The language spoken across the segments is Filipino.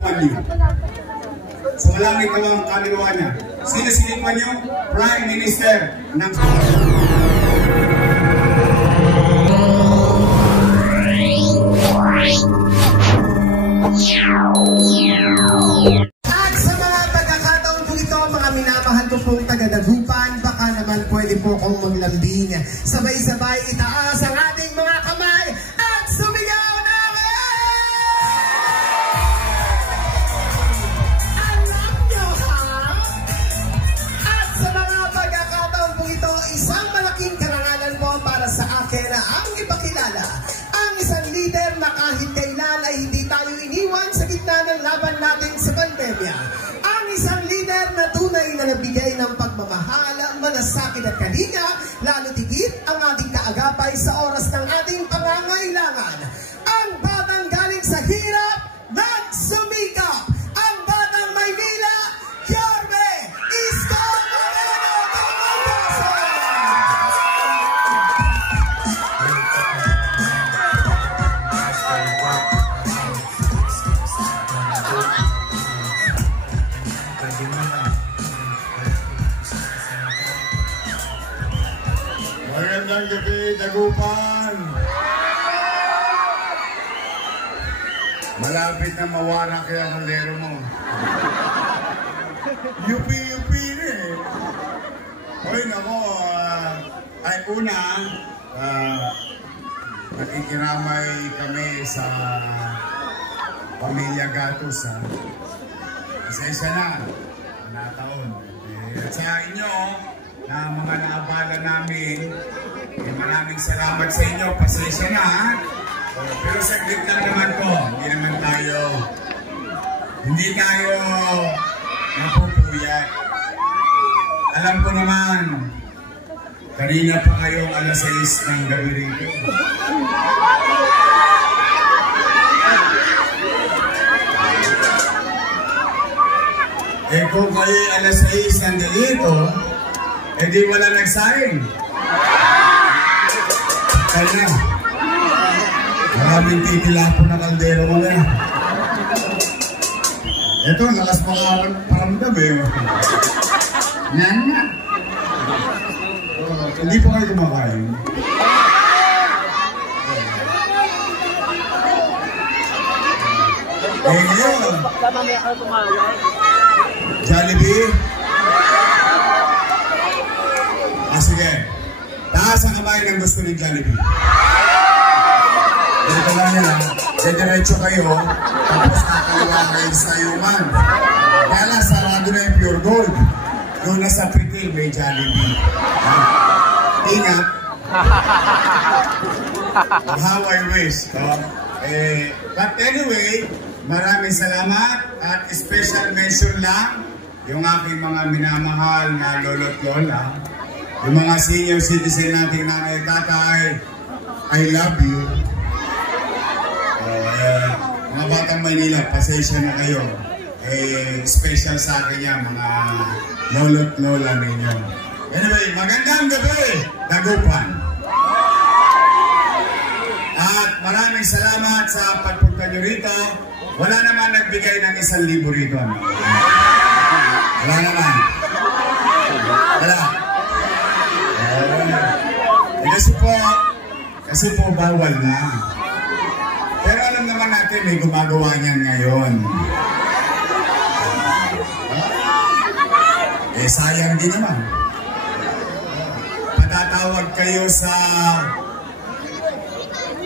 So walang ikaw ang kaluluwa niya. Sino sinigman niyo? Prime Minister ng at sa mga pagkakataon po ito, mga minamahal ko pong taga-Dagupan, baka naman pwede po akong maglambing. Sabay-sabay itaas ang ating mga kamay at sumigaw namin! Alam nyo ha? At sa mga pagkakataon po ito, isang malaking karangalan po para sa akin na ang ipakilala ang isang leader na kahit kailan ay hindi tayo iniwan sa gitna ng laban natin sa pandemya. Ang isang leader na tunay na nabigay ng pagmamahal, malasakit at kalinga, lalo tigit ang ating kaagapay sa oras ng ating pangangailangan. Ang batang galing sa hirap, nagsumikap. Ang batang Maynila, Yorme Isko Moreno! Magandang gabi, Dagupan! Malapit na mawala kaya ang lero mo. Yupi-yupi na eh. Hoy, nako, ay una, nakikiramay kami sa pamilya Gatos, ha. Isa-isa na, taon. At sa inyo, na mga naabala namin, maraming salamat sa inyo. Pasensya na, ha? Pero saglit lang naman po. Hindi tayo napupuyat. Alam ko naman, kanina pa kayong alas 6 ng gabi rito. Kung kayo alas 6 ng dito, di wala nagsaing. Kaya na, maraming titilapon na kaldero mo na. Ito, lakas paramdam eh. Yan na. Hindi pa kayo kumakain. Ngayon, Jollibee. Sige. Taas ang kamay ng gusto ng Jollibee. Dito lang yan, ha. Diretso kayo, tapos kakaliwa kayo sa Yuman. Kaya lang, sarado na yung Pure Gold. Doon na sa Pritil, may Jollibee. Ingat. How I wish. But anyway, maraming salamat at special mention lang yung aking mga minamahal na lolo't lola. Yung mga senior citizen natin nanay tatay, I love you. Mga batang Maynila, pasensya na kayo. Special sa akin yan, mga lolo't lola ninyo. Anyway, magandang gabi, Dagupan. At maraming salamat sa pagpunta nyo rito. Wala naman nagbigay ng 1,000 rito. Wala naman. Wala. Kasi po bawal na. Pero alam naman natin may gumagawa niyan ngayon. Sayang din naman. Patatawag kayo sa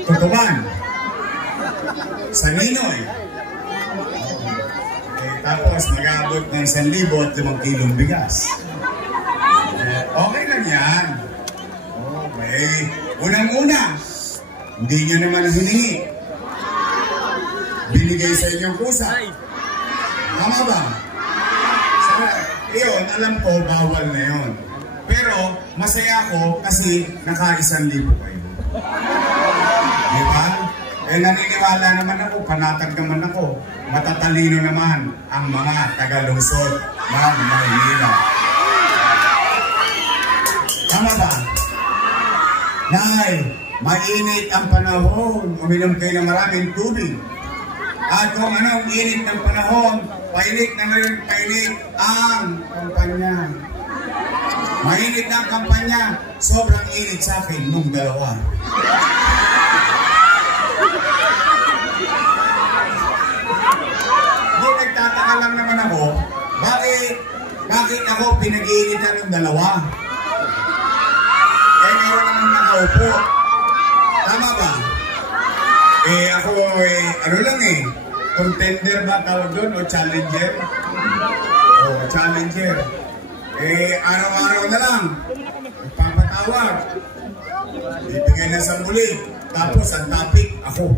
Tutuban, sa Ninoy. Tapos nag-aabot ng 1,000 at 5 kilong bigas. Okay lang yan. Okay. Unang-una, hindi nyo naman hiningi. Binigay sa inyong pusa. Tama ba? Iyon, alam ko, bawal na yun. Pero, masaya ako kasi naka-1,000 kayo. Diba? Naniniwala naman ako, panatag naman ako. Matatalino naman ang mga taga-lungsod ng Maynila. Tama ba? Nay, mainit ang panahon. Uminom kayo ng maraming tubig. At kung anong init ng panahon, painit na ngayon, painit ang kampanya. Mainit na ang kampanya, sobrang init sa akin nung dalawa. Nung nagtataka lang naman ako, bakit ako pinag-iinitan ng dalawa? Ngayon naman nakaupo. Tama ba? Ako ano lang contender ba tawag doon o challenger? Challenger. Araw-araw na lang, magpapatawag. Bibigay na sa muli. Tapos ang topic, ako.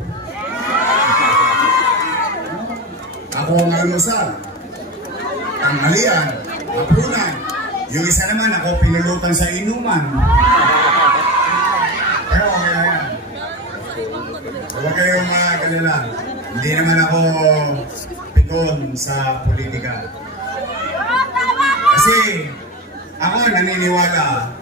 Ako ang almusal. Tanghalian, hapunan. Yung isa naman, ako pinulutan sa inuman. Pero okay na yan. Huwag kayong magalala. Hindi naman ako pikon sa politika. Kasi ako naniniwala,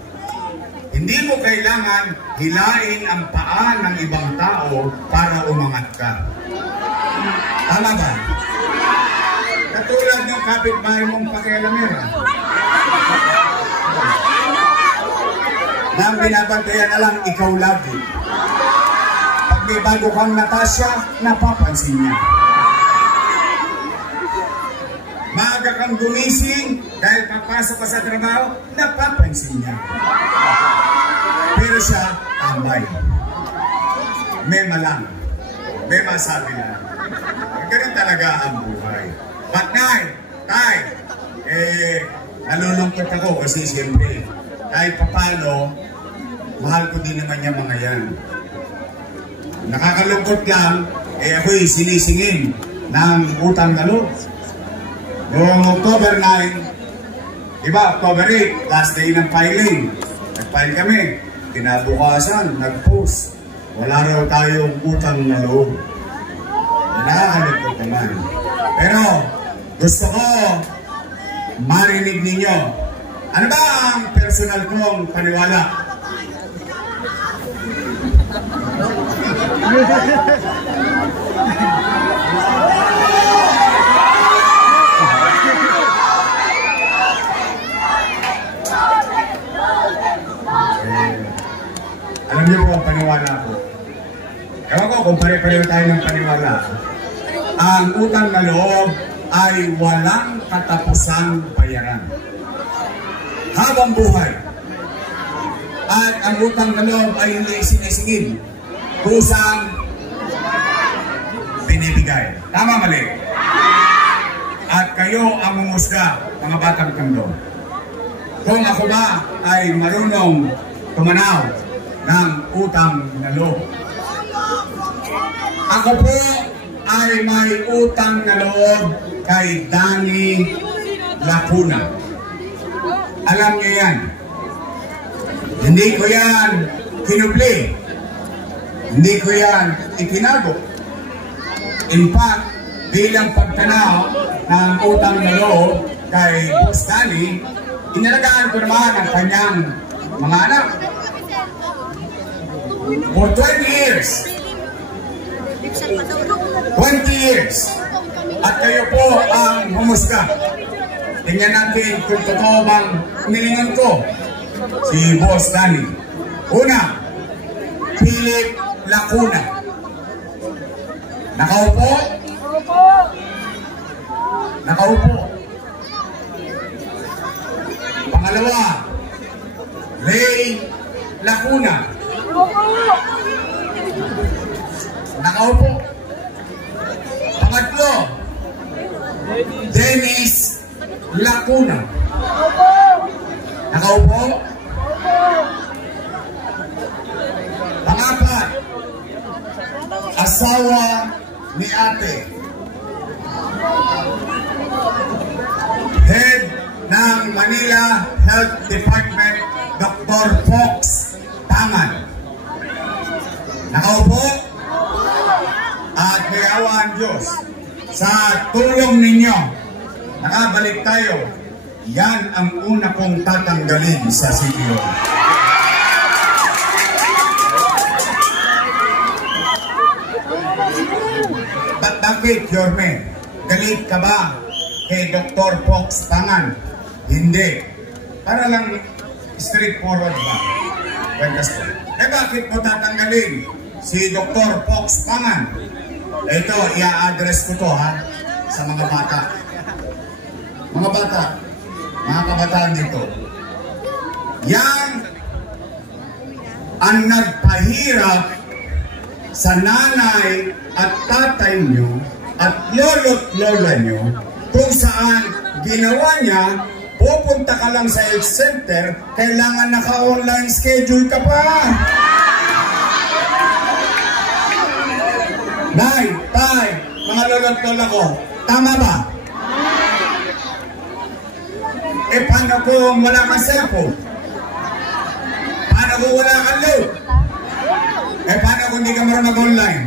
hindi mo kailangan hilain ang paa ng ibang tao para umangat ka. Tama ba? Katulad ng kapitbahay mong pakialamera. Nang binabantayan na lang ikaw lagi. Pag may bago kang Natasha, napapansin niya. Maaga kang gumising dahil papasok ka sa trabaho, napapansin niya. Pero siya, tambay. May malang. May masabi na. Ganun talaga ang buhay. But Tay, nalulungkot ako kasi siyempre, kahit papano, mahal ko din naman yung mga yan. Nakakalungkot lang, ako'y sinisingin ng utang na loob. Noong October 9, October 8, last day ng filing. Nag-file kami. Kinabukasan, nag-post. Wala raw tayong utang na loob. Nakakalungkot naman. Pero, gusto ko marinig ninyo. Ano ba ang personal kong paniwala? Alam niyo po ang paniwala ko. Ewan ko kung pare-pareho tayo ng paniwala. Ang utang na loob ay walang katapusang bayaran. Habang buhay. At ang utang na loob ay hindi sinisingin. Kusang binibigay. Tama mali? At kayo ang umusga, mga batang kando. Kung ako ba ay marunong tumanaw ng utang na loob. Ako po ay may utang na loob kay Danny Lacuna. Alam niyo yan. Hindi ko yan kinubli. Hindi ko yan itinago. In fact, bilang pagtanaw ng utang na loob kay Boss Danny, inalagaan ko naman ang kanyang mga anak. For 20 years. 20 years. At kayo po ang humusga. Tingnan natin kung totoo bang nilingan ko si Boss Danny. Una, Philip Lacuna. Nakaupo? Nakaupo. Pangalawa, Ray Lacuna. Nakaupo. Pangatlo, Dennis Lacuna. Nakaupo. Pangapat, asawa ni ate. Head ng Manila Health Department, Dr. Fox Taman. Nakaupo. At may awa ang Diyos. Sa tulong ninyo, nakabalik tayo. Yan ang una kong tatanggalin sa CPO. But Bakit, Yorme? Galit ka ba kay Dr. Fox Pangan? Hindi. Para lang straightforward ba? Bakit mo tatanggalin si Dr. Fox Pangan? Ito, i-address ko to ha, sa mga bata. Mga bata, mga kabataan dito. Yan ang nagpahirap sa nanay at tatay nyo at lolo't lola nyo kung saan ginawa niya, pupunta ka lang sa health center, kailangan naka-online schedule ka pa. Nay, tay, mga lolo't lola ko, tama ba? Paano kung wala kang cellphone? Paano kung wala kang load? Paano kung hindi ka marunong mag-online?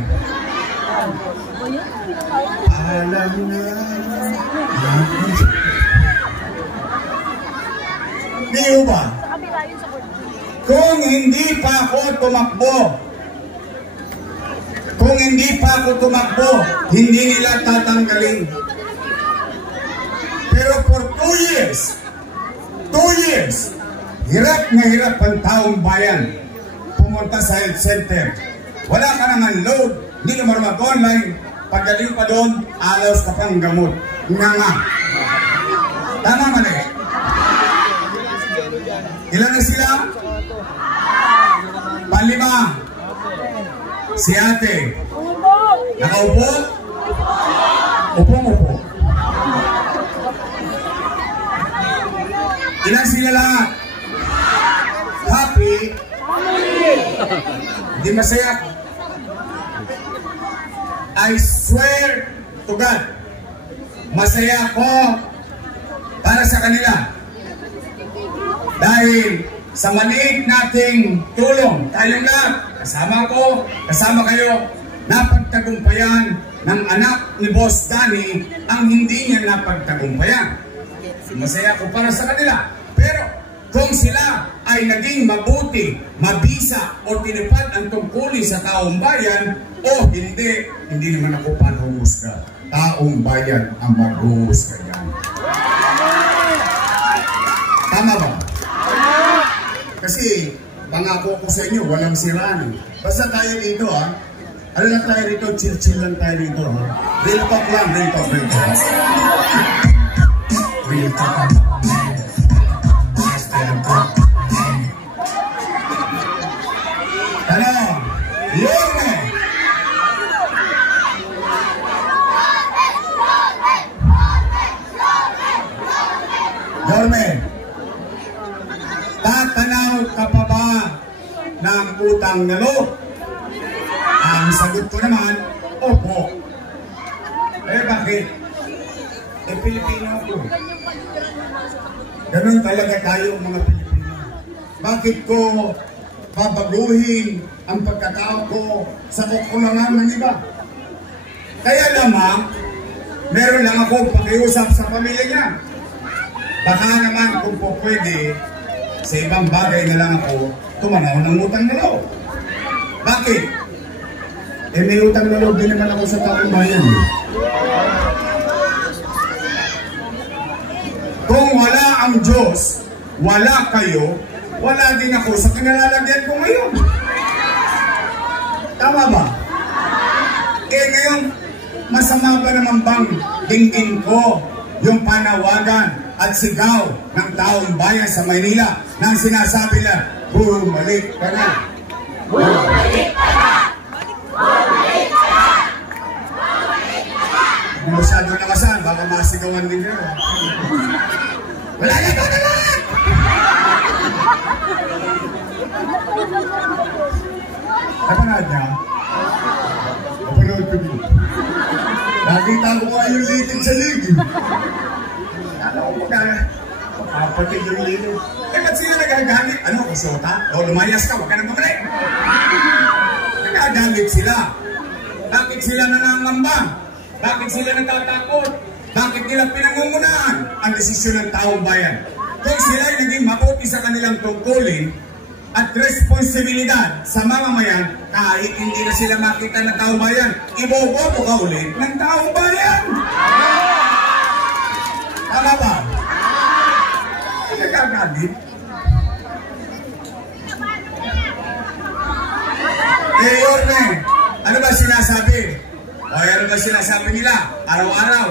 Alam na. Di ba? Kung hindi pa ako tumakbo, hindi nila tatanggalin. Pero for 2 years, hirap na hirap ang taong bayan pumunta sa health center. Wala ka naman load, hindi ka marunong mag-online, pagdating pa doon, alaws ka pang gamot. Nga. Tama mali. Ilan na sila? 5. Si ate. Nakaupo? Upong-upo. Ilan sila lahat? Happy? Hindi masaya. I swear to God, masaya ako para sa kanila. Dahil sa maliit nating tulong, tayong lahat, kasama ko, kasama kayo, napagtagumpayan ng anak ni Boss Danny ang hindi niya napagtagumpayan. Masaya ko para sa kanila. Pero kung sila ay naging mabuti, mabisa o tinipad ang tungkulin sa taong bayan o hindi naman ako panhuhusga. Taong bayan ang maghuhusga yan. Tama ba? Kasi pangako ko sa inyo, walang siraan. Basta tayo dito ano lang tayo rito, chill lang tayo dito. Real talk lang, real talk. Real talk. Ano? Yorme! Yorme! Tatanaw ka pa ba ng utang na loob? Ang sagot ko naman, opo. Bakit? Pilipino ako. Ganun talaga tayo mga Pilipino. Bakit ko babaguhin ang pagkatao ko sa kukulangan ng iba? Kaya lamang, meron lang ako pakiusap sa pamilya niya. Baka naman kung po pwede, sa ibang bagay na lang ako tumanaw ng utang na loob. Bakit? May utang na loob din naman ako sa taong bayan. Kung wala ang Diyos, wala kayo, wala din ako sa kinalalagyan ko ngayon. Tama ba? Ngayon, masama ba naman bang dinggin ko yung panawagan at sigaw ng taong bayan sa Maynila na sinasabi na, bumalik ka na. Bumalik ka na! Bumalik ka na! Masyado nakasan, baka masigawan din kayo. Wala na ito na lahat! Napanood niya? Napanood ko din. Nakita ko nga yung litig sa ligid. Ano ko kapatid yung litig. Ba't sila nagagalit? Ano, kusyota? O lumayas ka, huwag ka nang bumalik. Nagagalit sila. Bakit sila nanangamba? Bakit sila natatakot? Bakit nila pinangungunahan ang desisyon ng taong bayan? Kung sila ay naging mabuti sa kanilang tungkulin at responsibilidad sa mamamayan kahit hindi na sila makita ng taong bayan. Iboboto ka ulit ng taong bayan. Tama ba? Nagkakagit. Yorme, ano ba sinasabi? O ano ba sinasabi nila? Araw-araw.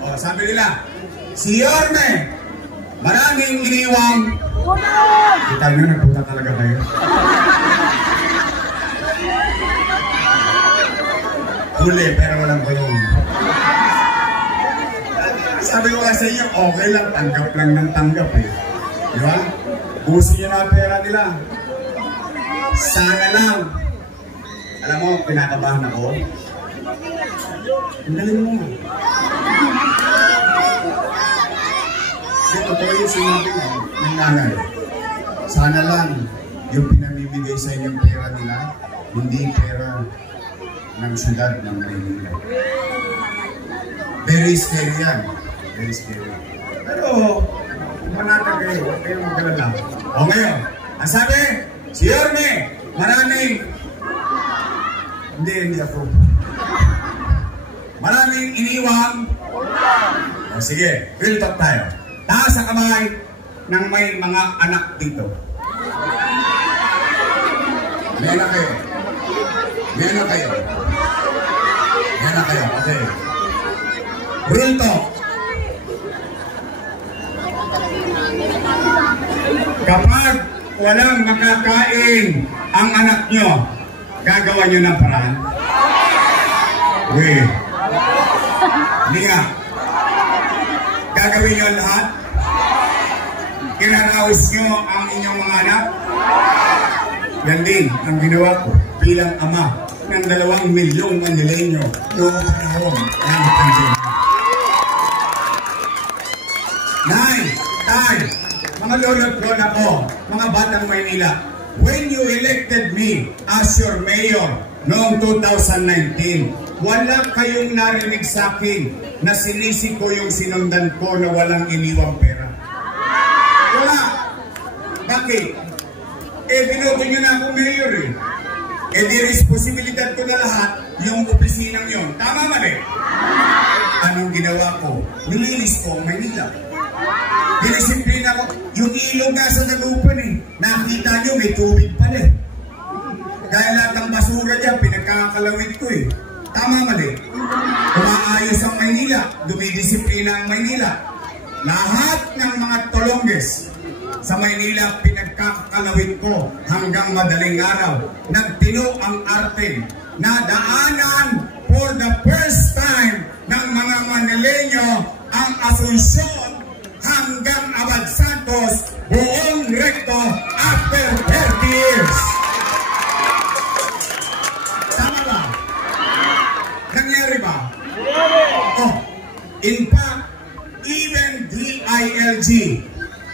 O sabi nila, si Yorme, maraming iniwang. Kita nyo, nagpunta talaga kayo. Huli, pero walang gulong. Sabi ko nga sa inyo, okay lang, tanggap lang ng tanggap eh. Di ba? Busin nyo na pera nila. Sana lang. Alam mo, pinakabahan ako. Ang galing mo. Ito po yung sinabi ng nanay. Sana lang yung pinamimigay sa inyong pera nila, hindi pera ng syudad ng Maynila. Very scary yan. Very scary. Pero, manatag kayo. Huwag kayong magkalala. O ngayon, ang sabi, si Yorme, maraming, hindi ako. Maraming iniwang. O sige, real talk tayo. Taas sa kamay ng may mga anak dito. Meron kayo. Meron kayo. Meron kayo. Okay. Real talk. Kapag walang makakain ang anak nyo, gagawa nyo ng paraan? Okay. Hindi nga. Gagawin nyo lahat? Kinakawis nyo ang inyong mga anak? Yan din ang ginawa ko bilang ama ng 2 milyong Manileño noong panahon ng pandemya. Nay, tay, mga lolo't lola ko, mga batang Maynila, when you elected me as your mayor noong 2019, wala kayong narinig sa akin na sinisi ko yung sinundan ko na walang iniwang pera. Wala. Bakit? Binoto nyo na akong mayor eh. Di responsibilidad ko na lahat yung opisinang yun. Tama mali? Anong ginawa ko? Nilinis ko ang Maynila. Dinisiplina ko. Yung ilog nga sa Dagupan eh. Nakita nyo may tubig pala eh. Kaya lahat ng basura dyan, pinagkakalawit ko eh. Tama mali? Umaayos ang Maynila. Dumidisiplina ang Maynila. Lahat ng mga tolongges sa Maynila, pinagkakalawit ko hanggang madaling araw. Nagtino ang arte na daanan for the first time ng mga Manileño ang Asuncion hanggang Abad Santos buong rekto after 30 years. Tama ba? Nangyari ba? Oh, in fact, even DILG,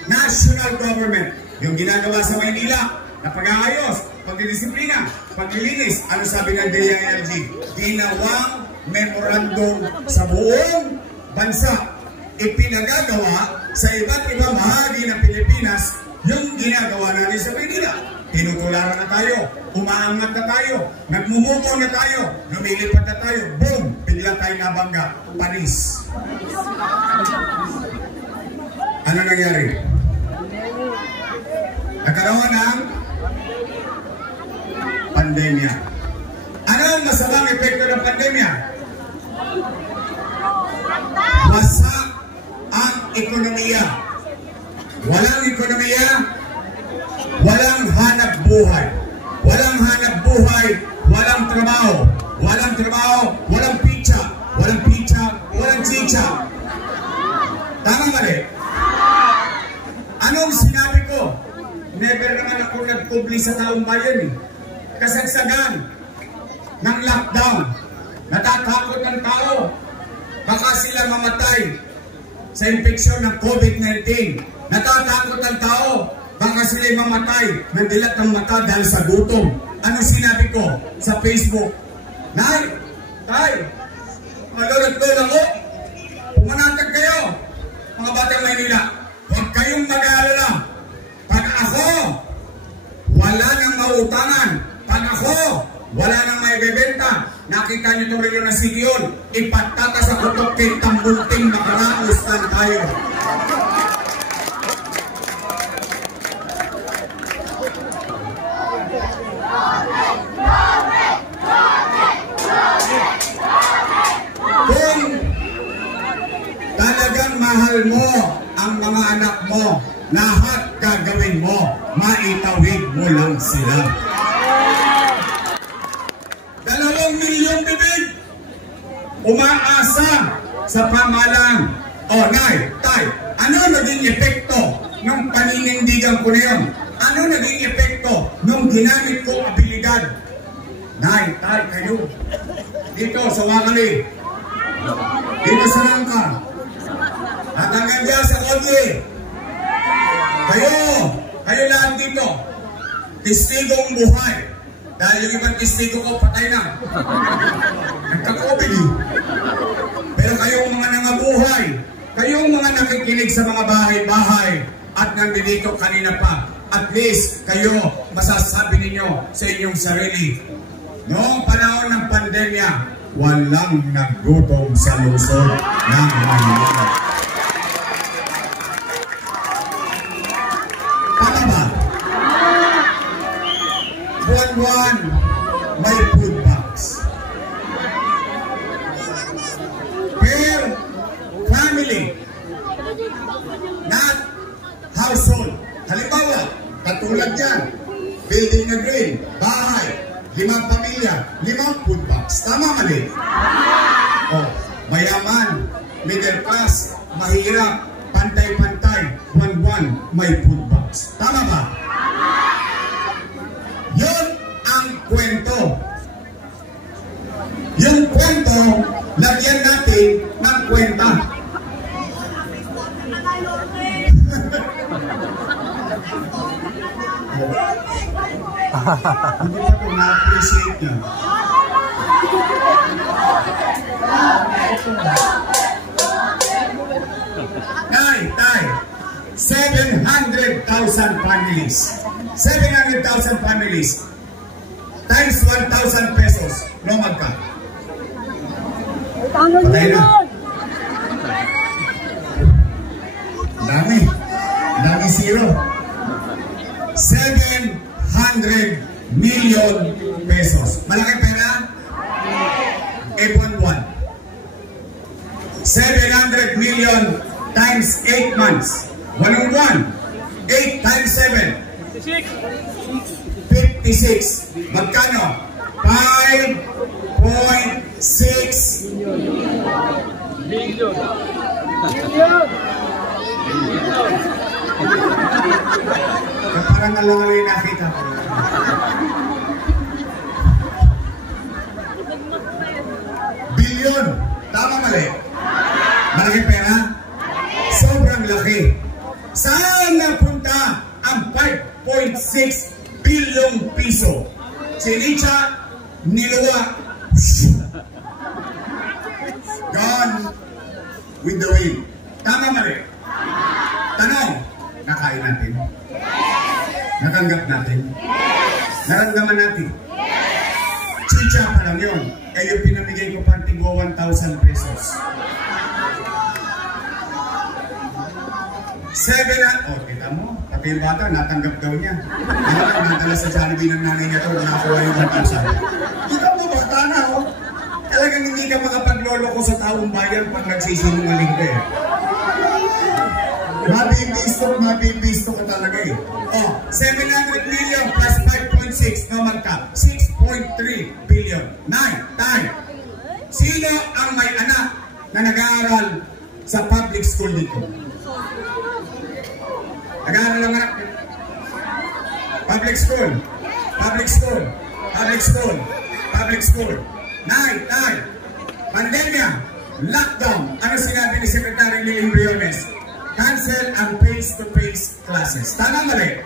national government, yung ginagawa sa Maynila na pag-aayos, pagdidisiplina, paglilinis, ano sabi ng DILG? Ginawang memorandum sa buong bansa. Ipinagagawa sa iba't ibang bahagi ng Pilipinas yung ginagawa natin sa Maynila. Tinutularan na tayo, umaangat na tayo, nagmumumo na tayo, lumilipad na tayo, boom! Bigla tayo nabangga, Paris. Ano nangyari? Nagkaroon ng pandemya. Ano ang masamang epekto ng pandemya? Wasak ang ekonomiya. Walang ekonomiya, walang hanap buhay. Walang hanap buhay, walang trabaho. Walang trabaho, walang pizza. Walang pizza, walang chicha. Tama mali? Anong sinabi ko? Never naman ako nagpubli sa taong bayan eh. Kasagsagan ng lockdown. Natatakot ang tao. Baka sila mamatay sa infeksyon ng COVID-19. Natatakot ang tao. Baka sila mamatay ng dilat ng mata dahil sa gutom. Ano sinabi ko sa Facebook? Nay, tay, malulot ko lang ko. Pumanatag kayo, mga batang Maynila. Huwag kayong mag-aalala. Pag ako, wala makita nyo itong relyo ng Simeon, ipatata sa kutok kay tambulting makaraos lang tayo. Kung talagang mahal mo ang mga anak mo, lahat gagawin mo, maitawid mo lang sila. 2 milyong bibig umaasa sa pamahalaan. O, Nay, Tay, ano naging epekto ng paninindigan ko na yun? Ano naging epekto nung ginamit ko abilidad? Nay, Tay, kayo, dito sa Wakali, dito sa Langka, at hanggang dyan sa Kodye, kayo lang dito, testigong buhay. Dahil yung ibang testigo ko, patay na. Nagka-COVID eh. Pero kayong mga nangabuhay, kayong mga nakikinig sa mga bahay-bahay, at nandito kanina pa, at least kayo, masasabi ninyo sa inyong sarili, noong panahon ng pandemya, walang naggutom sa lungsod ng Manila. Tama ba? Buwan-buwan, may food box. Per family, not household. Halimbawa, katulad yan, building na green, bahay, 5 pamilya, 5 food box. Tama mali? O, mayaman, middle class, mahirap, pantay-pantay, buwan-buwan, may food box. Tama ba? Yun ang kwento. Yung kwento, lagyan natin ng kwenta. Hindi pa ito na-appreciate nyo. Tay, 700,000 families. 700,000 families times 1,000 pesos. No magka. Patay na. Dami zero. 700 million pesos. Malaki pera? Buwan-buwan. 700 million times 8 months. 1 buwan. 8 times 7. 56. Magkano? 5.6 billion. Parang nalang yung nakita ko. Billion. Tama mali? Malaki pera? Sobrang laki. Saan napunta ang 5.6 bilyong piso? Si Richa, niluwa. Gone with the wind. Tama mali? Tanong, nakain natin? Natanggap natin? Naramdaman natin? Chicha pa lang yun. Kaya yung pinamigay ko pantigo 1,000 pesos. 7 oh, kita mo, pati yung bata, natanggap daw niya. Natala sa Jollibee ng nanay niya ito, nakakuha yung 1,000. Kita mo, bata na, oh. Talagang hindi ka makapaglolo ko sa taong bayan pag nagsisinungaling ka eh. Mabibisto ka talaga eh. Oh, 700 million plus 5.6, no magka, 6.3 billion. 9, time. Sino ang may anak na nag-aaral sa public school dito? Nag-aaral ang anak niyo? Public school. Public school. Public school. Public school. 9, time. Pandemya. Lockdown. Ano sinabi ni Secretary Liling Briones? Cancel ang face-to-face classes. Tama mali?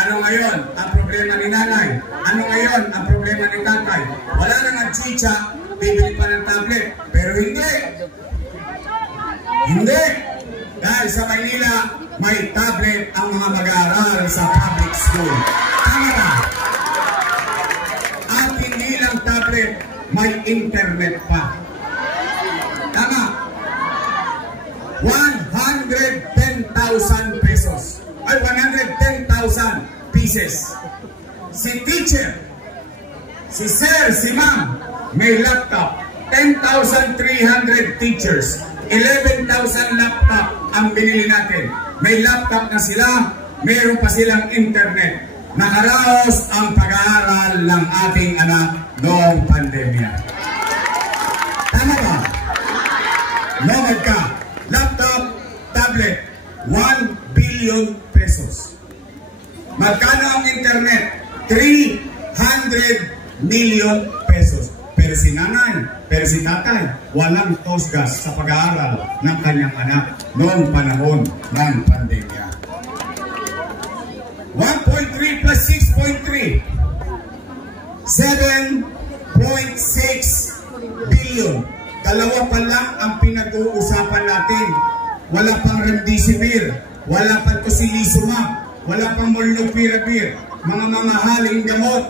Ano ngayon ang problema ni nanay? Ano ngayon ang problema ni tatay? Wala na ng chicha, bibili pa ng tablet. Pero hindi. Hindi. Dahil sa Maynila, may tablet ang mga mag-aaral sa public school. Tama na. At hindi lang tablet, may internet pa. Tama? 110,000 pesos. Ay, 110,000 pieces. Si teacher, si sir, si ma'am, may laptop. 10,300 teachers. 11,000 laptop ang binili natin. May laptop na sila, mayroon pa silang internet. Nakaraos ang pag-aaral ng ating anak noong pandemya. Tama ba? Nomad ka. Laptop, tablet, 1 billion pesos. Magkano ang internet? 300 million pesos. Pero si nanay, pero si tatay, walang tosgas sa pag-aaral ng kanyang anak noong panahon ng pandemya. 1.3 plus 6.3. 7.6 billion. Dalawa pa lang ang pinag-uusapan natin. Wala pang remdesivir, wala pang tocilizumab, wala pang molnupiravir, mga mamahaling gamot.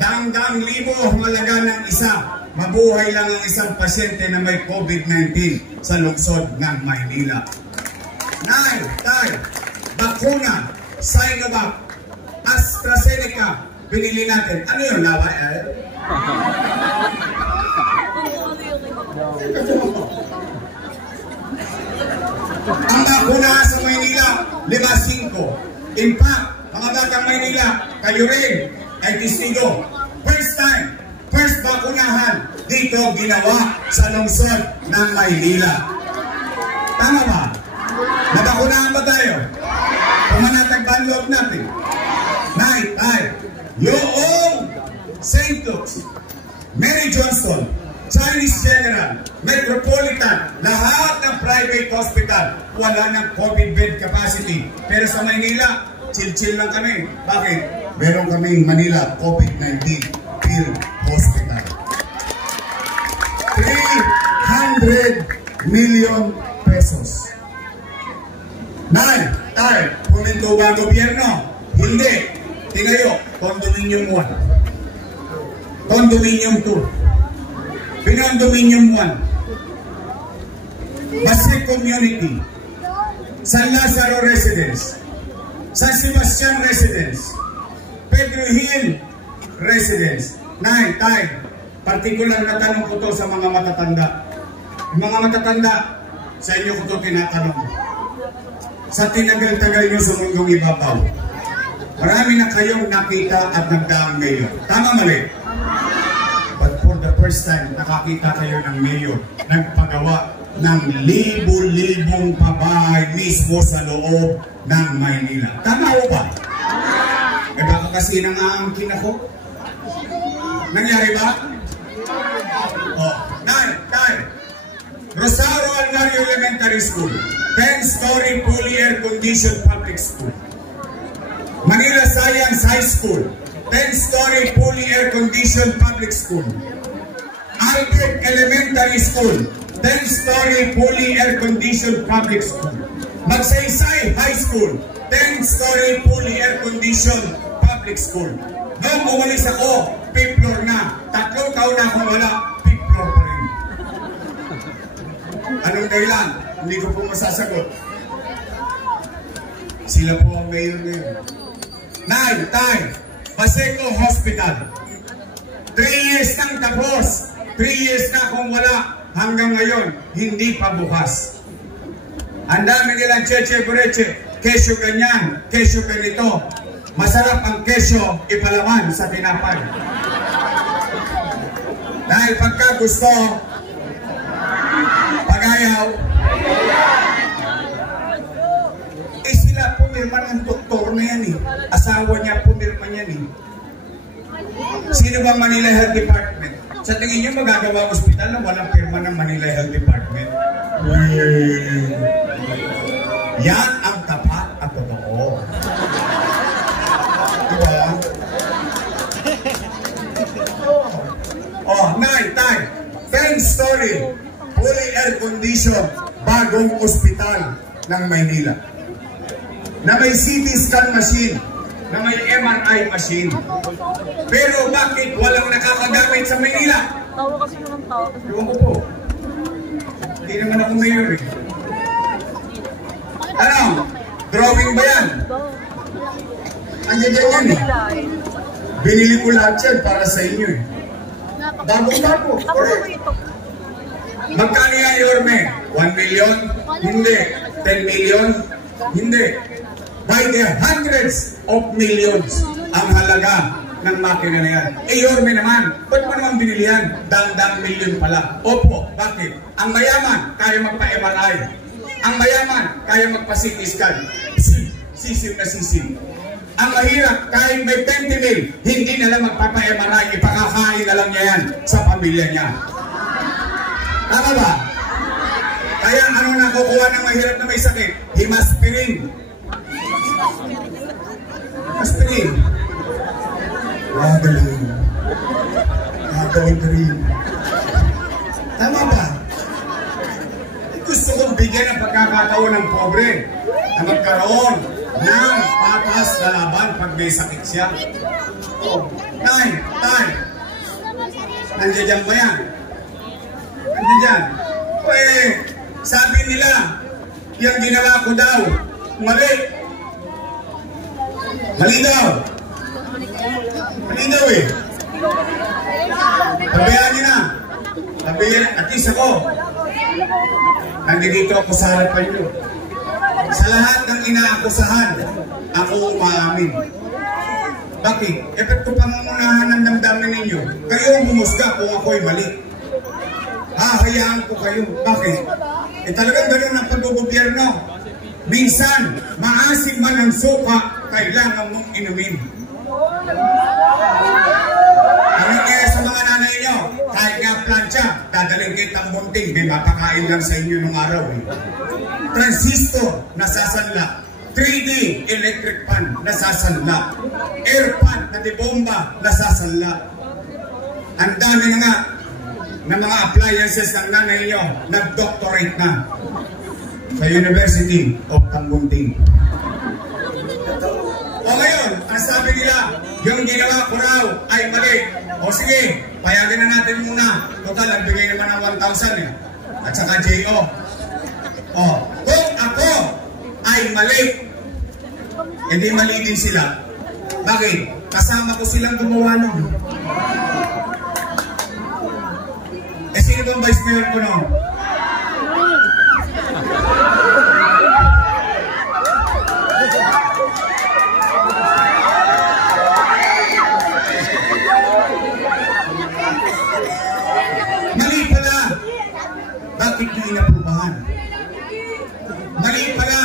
Daang-daang libo ang halaga ng isa. Mabuhay lang ang isang pasyente na may COVID-19 sa lungsod ng Maynila. Nay, tay, bakuna, Sinovac, AstraZeneca, binili natin. Ano yun, lawa? Ang bakuna sa Maynila, 5-5. In fact, mga batang Maynila, kayo rin ay testigo. First bakunahan dito ginawa sa lungsod ng Maynila. Tama ba? Nabakunahan ba tayo? Pumanatag ba ang loob natin? Night, yung St. Luke's, Mary Johnston, Chinese General, Metropolitan, lahat ng private hospital, wala ng COVID bed capacity. Pero sa Maynila, chill-chill lang kami. Bakit? Meron kaming Manila COVID-19 Field Hospital. 300 million pesos. Nay, tay, puminto ba gobyerno? Hindi. Tingnan, Condominium 1. Condominium 2. Pinondominium 1. Basque Community. San Lazaro Residence. San Sebastian Residence. Pedro Hill Residence. Nay, tay, partikular na tanong ko to sa mga matatanda. Yung mga matatanda, sa inyo ko to tinatanong. Sa tinagal-tagal nyo sa mundong ibabaw, marami na kayong nakita at nagdaang mayor. Tama, mali? But for the first time, nakakita kayo ng mayor, nagpagawa ng libo-libong pabahay mismo sa loob ng Maynila. Tama o ba? Eh baka kasi nang aangkin ako? Nangyari ba? Oh, tay. Rosario Alvario Elementary School, 10-story fully air-conditioned public school. Manila Science High School, 10-story fully air-conditioned public school. Albert Elementary School, 10-story fully air-conditioned public school. Magsaysay High School, 10-story fully air-conditioned public school. Noong umalis ako, 5th floor na. 3 taon na akong wala, 5th floor pa rin. Anong dahilan? Hindi ko po masasagot. Sila po ang mayor ngayon. Nay, tay, Paseco Hospital. 3 years nang tapos. 3 years na akong wala. Hanggang ngayon, hindi pa bukas. Ang dami nilang cheche-bureche. Kesyo ganyan, kesyo ganito. Masarap ang kesyo ipalaman sa tinapay. Dahil pagka gusto, pag-ayaw, eh sila pumirma ng doktor na yan eh. Asawa niya pumirma niyan eh. Sino bang Manila Health Department? Sa tingin niyo magagawa ospital na walang pirma ng Manila Health Department? Yan ang tapat at totoo. Diba? Oh, nay, tay, 10-story, fully air-conditioned, bagong ospital ng Maynila. Na may CT scan machine, na may MRI machine. Pero bakit walang nakakagamit sa Maynila? Tawa kasi ng tao. Ewan ko po. Hindi naman ako mayor eh. Ano? Drawing ba yan? Andiyan yan eh. Binili ko lahat yan para sa inyo eh. Bago-bago. Magkano yan, Yorme? 1 million? Hindi. 10 million? Hindi. By the hundreds of millions ang halaga ng makina na yan. Eh, Yorme naman, ba't mo naman binili yan? Dang-dang million pala. Opo, bakit? Ang mayaman, kaya magpa-MRI. Ang mayaman, kaya magpa-CT scan. Sisim na sisim. Ang mahirap, kahit may 20 mil, hindi na lang magpapa-MRI, ipakakain na lang niya yan sa pamilya niya. Tama ba? Kaya ano nakukuha ng mahirap na may sakit? Himaspirin. Himaspirin. Gagaling. Gagaling. Tama ba? Gusto kong bigyan ng pagkakataon ng pobre na magkaroon ng patas na laban pag may sakit siya. Oh, tay. Nandiyan ba yan? Nandiyan. Eh, sabi nila, yung ginawa ko daw, mali. Mali daw. Mali daw eh. Pabayaan niyo na. Pabayaan, at least ako. Nandito ako sa harapan niyo. Sa lahat ng inaakusahan, ako umaamin. Bakit? Epekto pangungunahan ng damdamin ninyo. Kayo ang humusga kung ako'y mali. Hahayaan ko kayo. Bakit? Eh talagang ganun ang pag-gobyerno. Minsan, maasim man ang suka, kailangan mong inumin. Ano kaya sa mga nanay nyo? Kahit nga plancha, dadaling kitang munting, may mapakain lang sa inyo nung araw. Transistor, nasasanla. 3D electric fan, nasasanla. Air fan, natibomba, nasasanla. Ang dami na nga ng mga appliances ng nanay nyo, nag-doctorate na sa University of Tambunting. O ngayon, ang sabi nila, yung ginawa ko raw ay mali. O sige, payagan na natin muna. Total, nagbigay naman ng 1,000 eh. At saka J.O. O, kung ako ay mali, hindi mali din sila. Bakit? Kasama ko silang gumawa nun. Eh, sino bang vice mayor ko nun? Mali pala. Bakit nyo inaprubahan? Mali pala.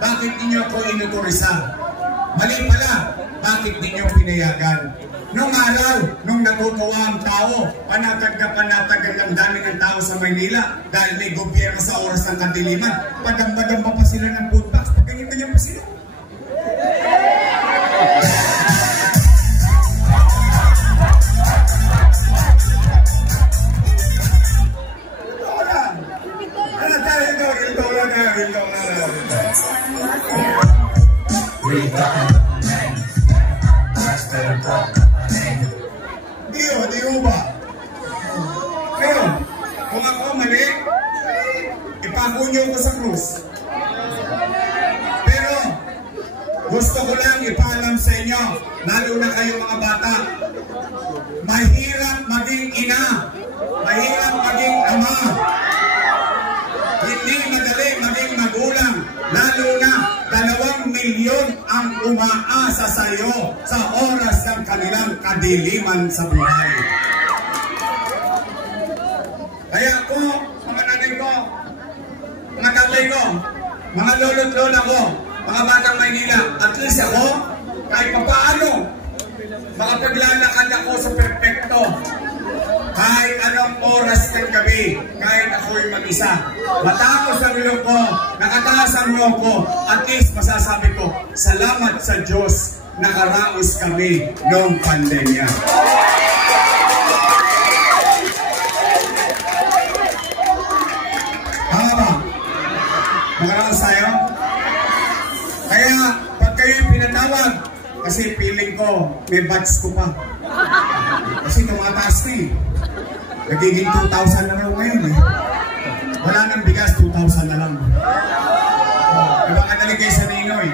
Bakit ninyo ako inutorisa? Mali pala. Bakit ninyo pinayagan? Nung araw, nung natutuwa ang tao, panatag ang dami ng tao sa Maynila dahil may gobyerno sa oras ng kadiliman, padamba-damba pa sila ng food box, pagkanya-kanya pa sila. Di ba? Pero, kung ako mali, ipakunyo ko sa krus. Pero, gusto ko lang ipaalam sa inyo, lalo na kayo mga bata, mahirap maging ina, mahirap maging ama, hindi madali maging magulang, lalo na 2 milyon ang umaasa sa iyo sa oras ng kanilang kadiliman sa buhay. Kaya ako, mga nanay ko, mga tatay ko, mga lolo't lola ko, mga batang Maynila, at least ako, kahit papaano, makapaglalakad ako sa perfecto. Kahit anong oras ng gabi, kahit ako'y mag-isa. Matapos ang ilong ko, nakataas ang ilong ko, at least masasabi ko, salamat sa Diyos, nakaraos kami noong pandemya. Tama ba? Makaraos tayo? Kaya, pag kayo'y pinatawag, kasi feeling ko, may batch ko pa. Kasi tumataas ko eh. Nagiging 2,000 na lang ngayon eh. Wala nang bigas, 2,000 na lang. Diba kadali kayo sa Ninoy?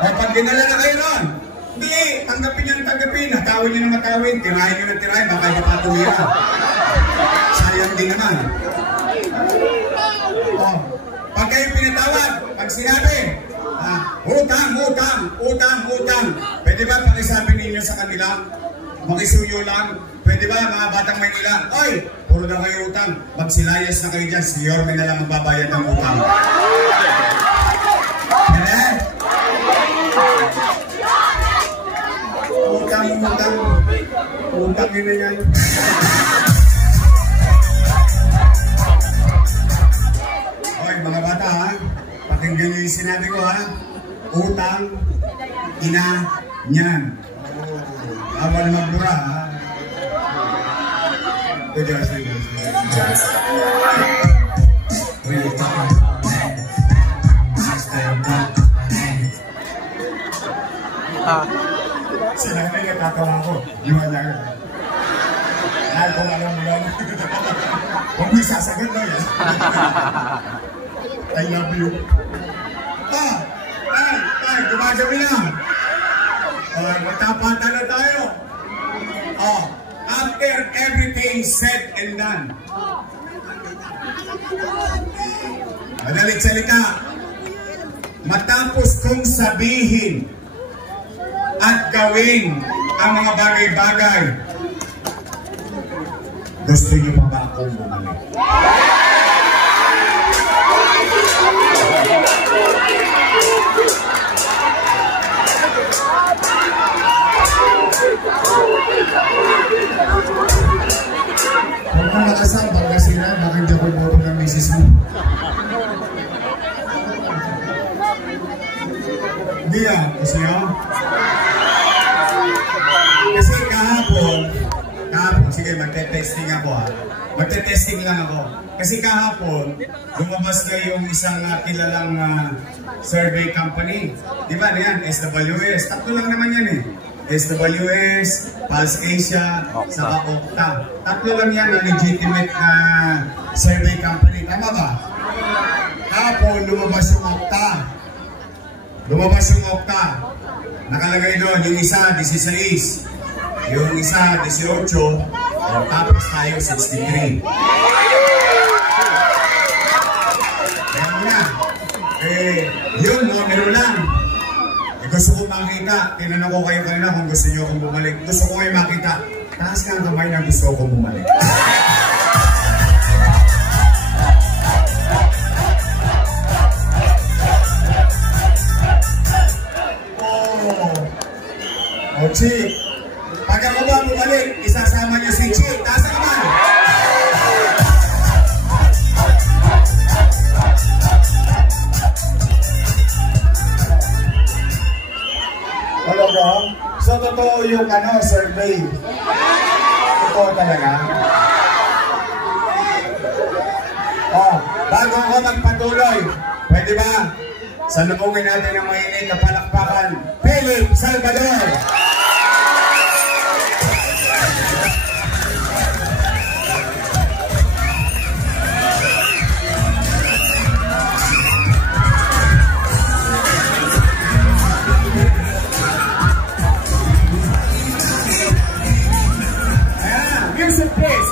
O pag dinala na kayo ron, hindi, tanggapin nyo ng tanggapin. Natawin nyo na matawin, tirahin nyo na tirahin, baka iba pa tumira. Sayang din naman. O, pag kayo pinatawad, pag sinabi, utang, utang, utang, utang. Pwede ba pakisabi ninyo sa kanila? Makisuyo lang. Pwede ba mga batang Maynila? Oy, puro na kayo utang. Magsilayas na kayo dyan. Si Yorme na lang magbabayad ng utang. Yan eh? Utang, utang. Utang yun na yan. Oy, mga bata ha. Pakinggan nyo yung sinabi ko ha. Utang, ina, nyan. Awal magbura ha. Si nanay natatawa ko. Iwan lang. Dahil kung alam mo lang. Kung may sasagot na yan. I love you. Tay, gumagabi lang. Magtapatan na tayo. After everything said and done. Madalit salita. Matapos kong sabihin at gawin ang mga bagay-bagay, gusto niyo pa ba akong bumalik? Huwag mo nakasal, baka sila, baka hindi ako boto ng misis mo. Hindi kasi kasi kahapon, sige, magte-testing ako ha. Magte-testing lang ako. Kasi kahapon, lumabas na yung isang kilalang survey company. Di ba na yan? SWS. Tatlo lang naman yan eh. SWS, Pulse Asia, saka Okta. Tatlo lang yan na legitimate na survey company. Tama ba? Kahapon, lumabas yung Okta. Nakalagay doon, yung isa, 16. Yung isa, 18. Tapos tayo, 63. Kaya muna. Yun, numero lang. Gusto ko makita. Tinanong ko kayo kanina kung gusto nyo akong bumalik. Gusto ko kayo makita. Taas ka ang kamay na gusto akong bumalik. Chi, pag ako ba bumalik, isasama niya si Chi. Taas ang kamay. Talaga? So, totoo yung survey. Totoo talaga? Bago ako magpatuloy, pwede ba? Salubungin natin ang mainit na palakpakan. Philip Salvador! Music please!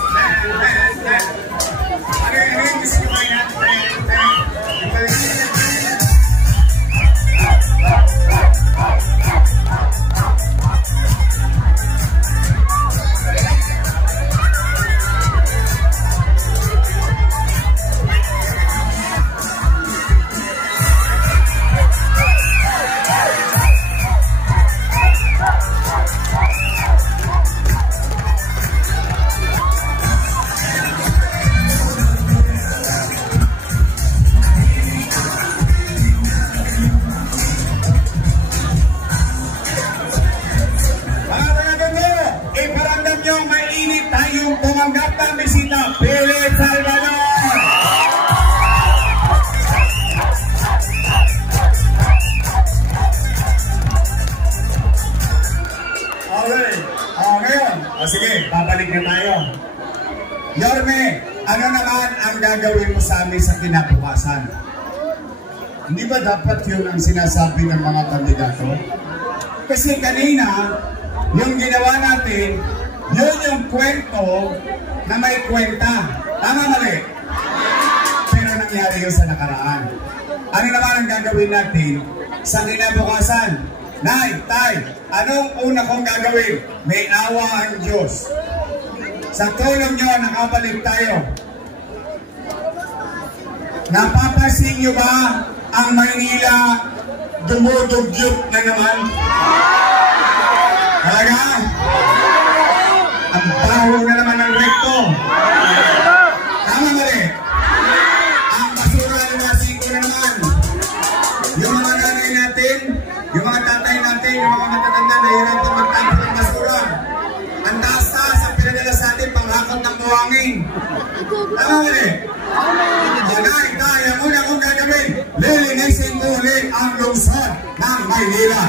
naman ang gagawin mo sa amin sa kinabukasan? Hindi ba dapat yun ang sinasabi ng mga kandidato? Kasi kanina, yung ginawa natin, yun yung kwento na may kwenta. Tama mali? Pero nangyari yun sa nakaraan. Ano naman ang gagawin natin sa kinabukasan? Nay, tay, anong una kong gagawin? May awa ang Diyos. Sa tulong nyo, nakabalik tayo. Napapansin nyo ba ang Maynila dumudugyot na naman? Talaga? Ang baho na naman ng rekto. Tama mali? Ang basura lumasin ko na naman. Yung mga nanay natin, yung mga tatay natin, yung mga matatanda na hirapan magtampo ng basura. Ang taas-taas ang pinadala sa atin panghakot ng buhangin. Tama mali? Bagay, kaya muna kong gagawin. Lilinisin ko ulit ang lungsod ng Maynila.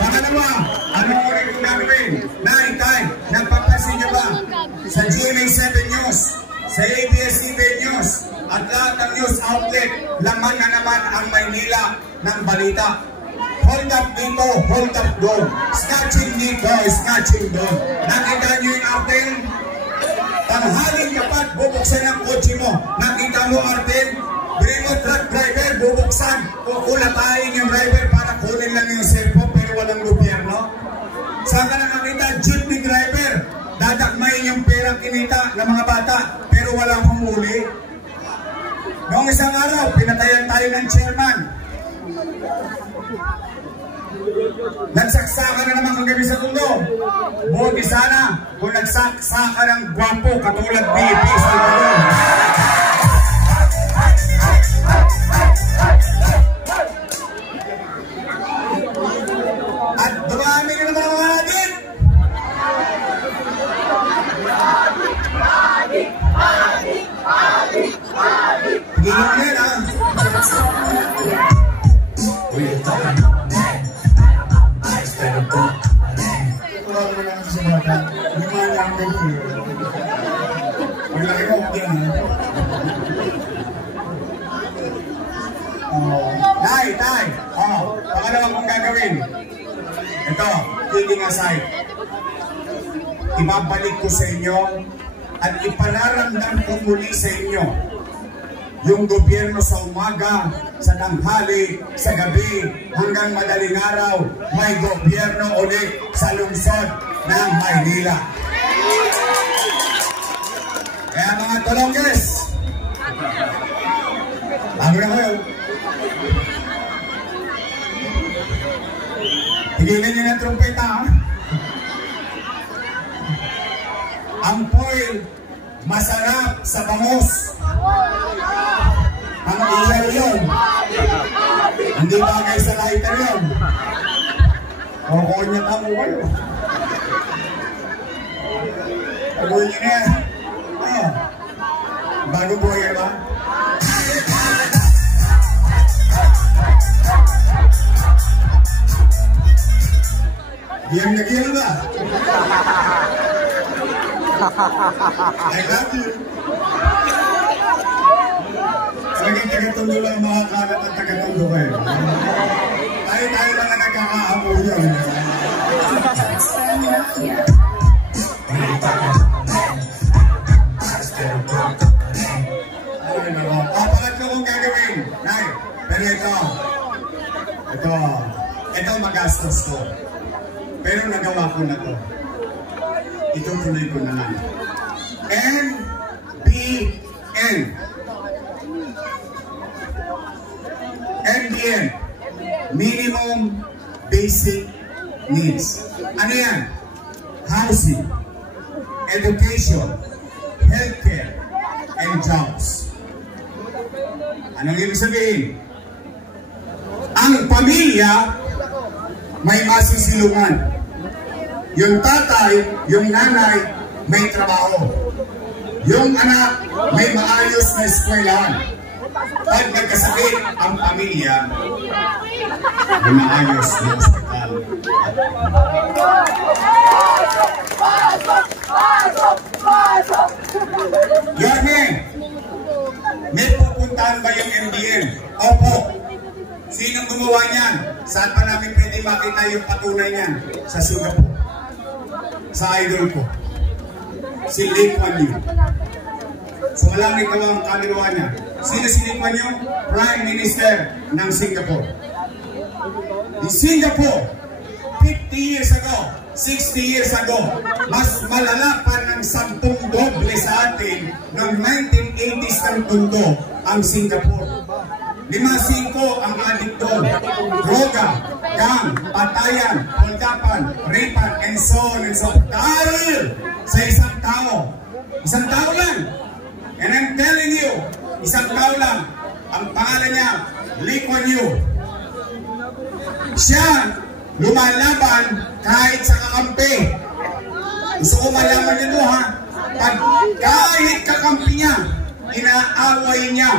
Pangalawa, anong ulit kong gagawin? Tay, napapansin niyo ba? Sa GMA7 News, sa ABS-CBN News, at lahat ng news outlet, laman na naman ang Maynila ng balita. Hold up dito, hold up doon. Snatching dito, snatching doon. Nakita niyo yung Arten? Tanghaling kapat, bubuksan ang kotse mo. Nakita mo, Arten? Bring mo truck driver, bubuksan. Kukulatayin yung driver para kunin lang yung cellphone pero walang gobyerno. Saan ka na nakita? Jeepney driver. Dadakmayin yung perang kinita ng mga bata pero walang humuli. Noong isang araw, pinatayan tayo ng chairman. Nagsaksakan na naman kagabi sa mundo. Buti sana kung nagsaksakan ng gwapo katulad ni P.S. At dumami na naman mga adik. Tingnan mo yan, ha? Wala mo lang sa bata. Hindi man lang kayo. Maglaki ko, okay na. Tay. Pangalawa kong gagawin. Ito, kidding aside. Ibabalik ko sa inyo at ipanaramdam ko muli sa inyo yung gobyerno sa umaga, sa tanghali, sa gabi, hanggang madaling araw, may gobyerno ulit sa lungsod ng Maynila. Kaya mga Tolonges, bago na kayo. Tigilin nyo ng trumpeta, ha? Ang foil, masarap sa bangus. Ang ilaw yun. Hindi bagay sa lighter yun. O konyat mo kayo. Pagawin nyo na yan. Bago buhay ba? Giyang na giyang ba? I love you. Talagang taga-tundo lang mga kalat at taga-tundo kayo. Tayo lang na nagkakaamo yun. Pangatlo kong gagawin. Nay, pero ito magastos ko. Pero nagawa ko na to. Itutuloy ko na lang. MBN, Minimum Basic Needs. Ano yan? Housing, education, healthcare, and jobs. Anong ibig sabihin? Ang pamilya may masisilungan. Yung tatay, yung nanay, may trabaho. Yung anak, may maayos na eskwelahan. Pag nagkasakit ang pamilya, may maayos na ospital. Yorme, may pupuntahan ba yung MDM? Opo. Sinong gumawa niyan? Saan pa namin pwede makita yung patunay niyan? Sa Singapore. Sa idol ko. Si Lee Kuan Yew. So walang ikaw ang kaluluwa niya. Sino si Lee Kuan Yew? Prime Minister ng Singapore. In Singapore, 50 years ago, 60 years ago, mas malala pa ng 10 doble sa atin noong 1980s ng mundo ang Singapore. 5-5 ang adik doon. Droga, gang, patayan, holdapan, rapan, and so on and so on. Dahil sa isang tao. Isang tao lang. And I'm telling you, isang tao lang. Ang pangalan niya, Lee Kuan Yew. Siya, lumalaban kahit sa kakampi. Gusto ko malaman nito ha. Pag kahit kakampi niya, inaaway niya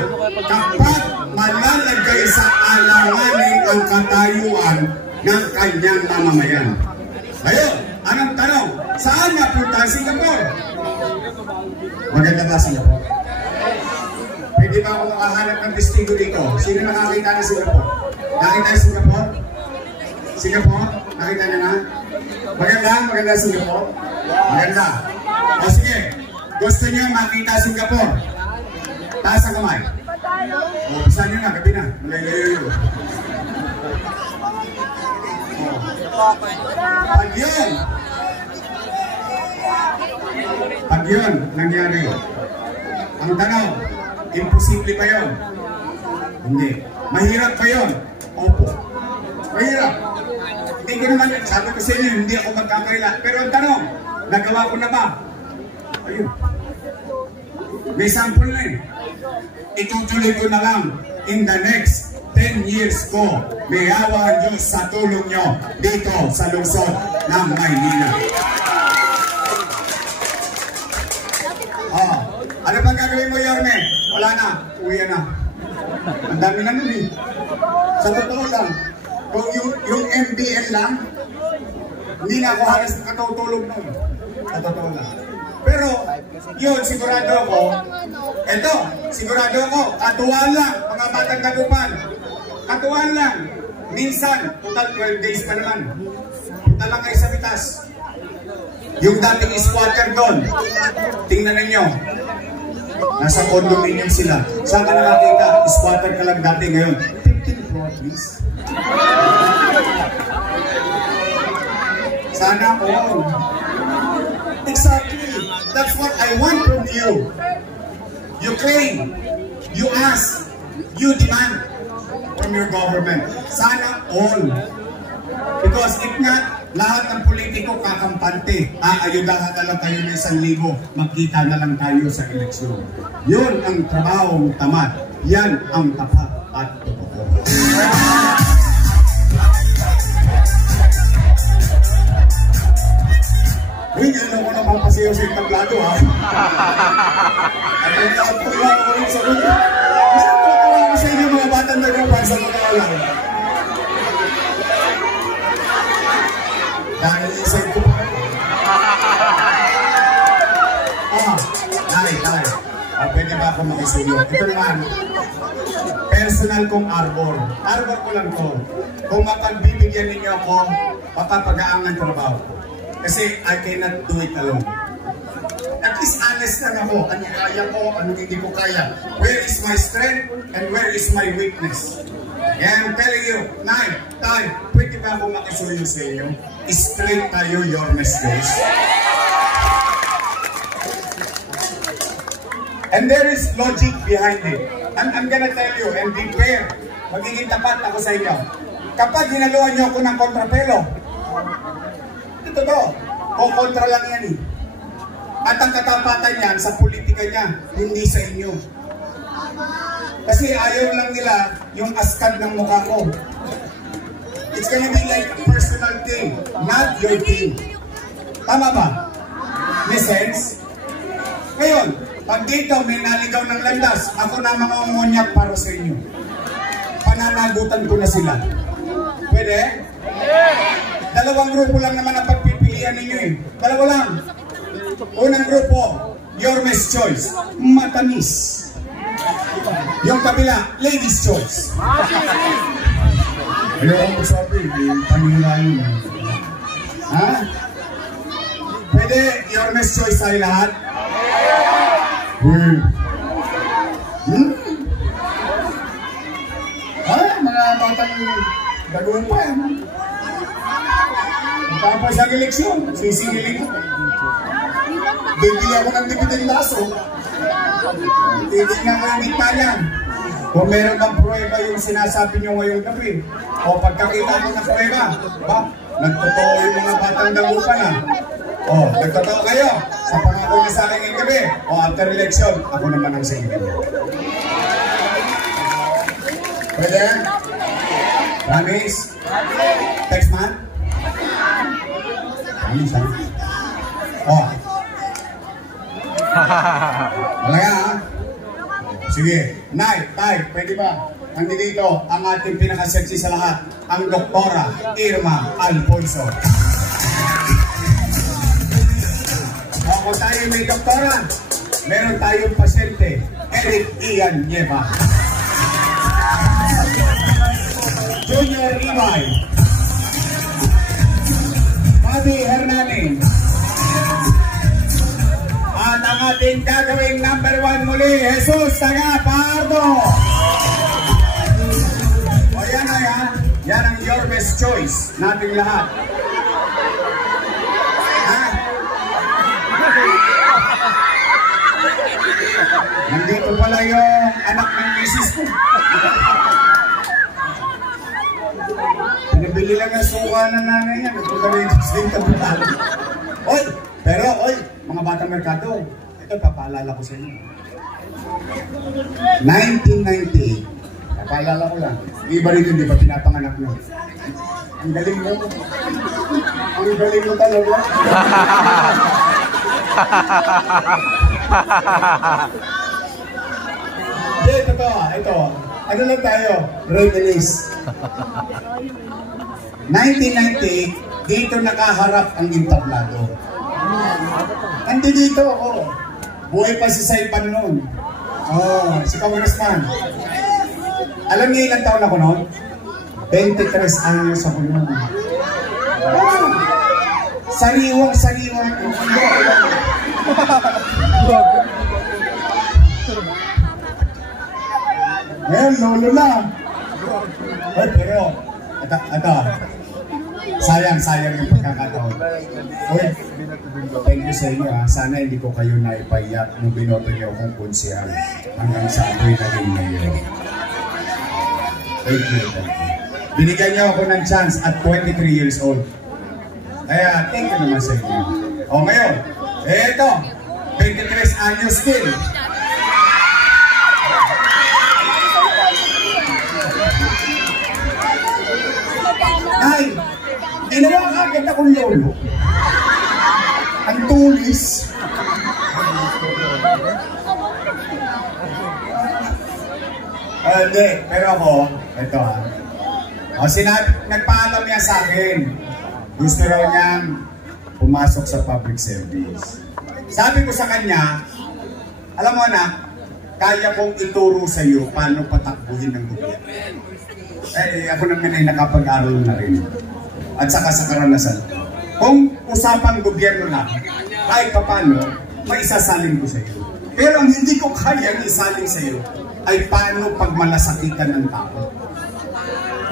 kapag malalagay sa alanganin ang katayuan ng kanyang mamamayan. Ngayon, anong tanong? Saan napunta ang Singapore? Maganda ba Singapore? Pwede ba ako makahanap ng testigo dito? Sino nakakita ng Singapore? Nakita ng Singapore? Singapore? Nakita niya na? Maganda? Maganda Singapore? Maganda. O sige, gusto niyo makita Singapore? Taas ang kamay. O, bisa niyo na, gabi na. Malayo-layo. Pag yun nangyari, ang tanong, imposible ba yun? Hindi. Mahirap ba yun? Opo. Mahirap. Hindi ko naman, sabi ko sa inyo, hindi ako magkakaila. Pero ang tanong, nagawa ko na ba? Ayun. May sample na eh. Itutuloy ko na lang in the next 10 years ko. May awa ang Diyos sa tulong nyo dito sa lungsod ng Maynila. Oh, ano bang gagawin mo, Yorme? Wala na. Uwi na. Ang dami na nun eh. Sa totoo lang, kung yung MBL lang, hindi na ako halos nakatutulog nun. Sa totoo lang. Pero, yun, sigurado ako, eto, sigurado ako, katuwaan lang, mga batang kagupan. Katuwaan lang. Minsan, total 12 days pa naman. Punta lang kayo sa Pitas. Yung dating squatter doon, tingnan ninyo. Nasa condominium sila. Saan ka nakakita? Squatter ka lang dati ngayon. 15 floor, please. Sana all. Exactly. That's what I want from you. You claim, you ask, you demand from your government. Sana all. Because if not, lahat ng politiko kakampante. Aayudahan na lang tayo ng 1,000. Magkita na lang tayo sa eleksyon. Yun ang trabahong tamad. Yan ang tapat at totoo. Uy, yan ako na pampasayaw sa entablado ha. At yung nakapula ako rin sa luto. Nakapula ko sa inyo mga batang nagkapan sa mga alam. Dahil isip ko pa. Dahil. Pwede ba ako makisuyo? Ito naman, personal kong arbor. Arbor ko lang to. Kung mapagbibigyan ninyo ako, mapapagaan ang trabaho ko. Kasi I cannot do it alone. At least honest lang ako. Ano kaya ko, ano hindi ko kaya. Where is my strength and where is my weakness? And I'm telling you, Tay, pwede ba ako makisuyo sa inyo? Straight tayo, your message. And there is logic behind it. I'm gonna tell you, and be fair, magiging tapat ako sa inyo. Kapag hinaluan niyo ako ng kontrapelo, ito to, o kontra lang yan eh. At ang katapatan niyan sa politika niya, hindi sa inyo. Kasi ayaw lang nila yung askad ng mukha ko. It's gonna be like a personal thing, not your thing. Tama ba? May sense? Ngayon, Pag dito may naligaw ng landas, ako na mga umunyak para sa inyo. Pananagutan ko na sila. Pwede? Dalawang grupo lang naman ang pagpipilian ninyo eh. Dalawa lang. Unang grupo, your best choice. Matamis. Yung kabila, ladies choice. Ayaw ko sabi, panirahin. Ha? Pwede, your best choice tayo lahat? Ay, mga batang gagawin pa yan. Tapos ang eleksyon, sisingilin ko. Bibili ako ng dividend laso. Titignan ko yung gitna niyan. Kung meron bang prueba yung sinasabi nyo ngayong gabi, o pagkakita mo ng prueba, ba, nagtotoo yung mga batang dagupan na. O, nagtotoo kayo sa pangako niyo sa akin ngayong gabi, o after election, ako naman ang sige niyo. Pwede? Promise? Text man? Promise, ha? O. Malaya, ha? Sige. Nay, tay, pwede ba? Nandito ang ating pinaka-sexy sa lahat, ang Doktora Irma Alfonso. O, kung tayo may doktora, meron tayong pasyente, Eric Ian Nieva. Junior Ibay. Bobby Hernandez. At ang ating gagawing number 1 muli, Jesus Tagapardo. O yan na yan. Yan ang your best choice nating lahat. Ha? Nandito pala yung anak ng misis ko. Pinabili lang ang suka ng nanay niya. Nagpagalitos din kapital. Oy! Pero, oy! Mga batang merkado, ito papaalala ko sa inyo. 1998, papaalala ko lang. Iba rin hindi pa pinapanganak nyo. Ang galing mo. Ang galing mo talaga. Hindi, totoo. Ito. Ano lang tayo? Reminisce. 1998, dito nakaharap ang entablado. Dito ako. Buhay pa si Saipan noon. Oh, si Congressman. Alam niyo ilang taon ako noon? 23 anyos ako noon. Oh, sariwang-sariwang. Ngayon, lolo na. Ay, pero, ito. Sayang yung pagkakataon. Uy, thank you sa inyo ha. Sana hindi ko kayo naipayak nung binoto niyo akong konsyal hanggang sa ako'y naging mayor. Thank you. Binigyan niyo ako ng chance at 23 years old. Kaya, thank you naman sa inyo. O ngayon, eto, 23 anyos din. Ay, ginawa ka agad akong lolo. Ang tulis. Hindi, pero ako, ito ha. O, nagpaalam niya sa akin. Gusto raw niyang pumasok sa public service. Sabi ko sa kanya, alam mo anak, kaya kong ituro sa iyo paano patakbuhin ng gobyerno. Eh, ako naman ay nakapag-aral na rin. At saka sa karanasan. Kung usapang gobyerno na, kahit paano, maisasalin ko sa iyo. Pero ang hindi ko kayang isalin sa iyo, ay paano pagmalasakitan ng tao.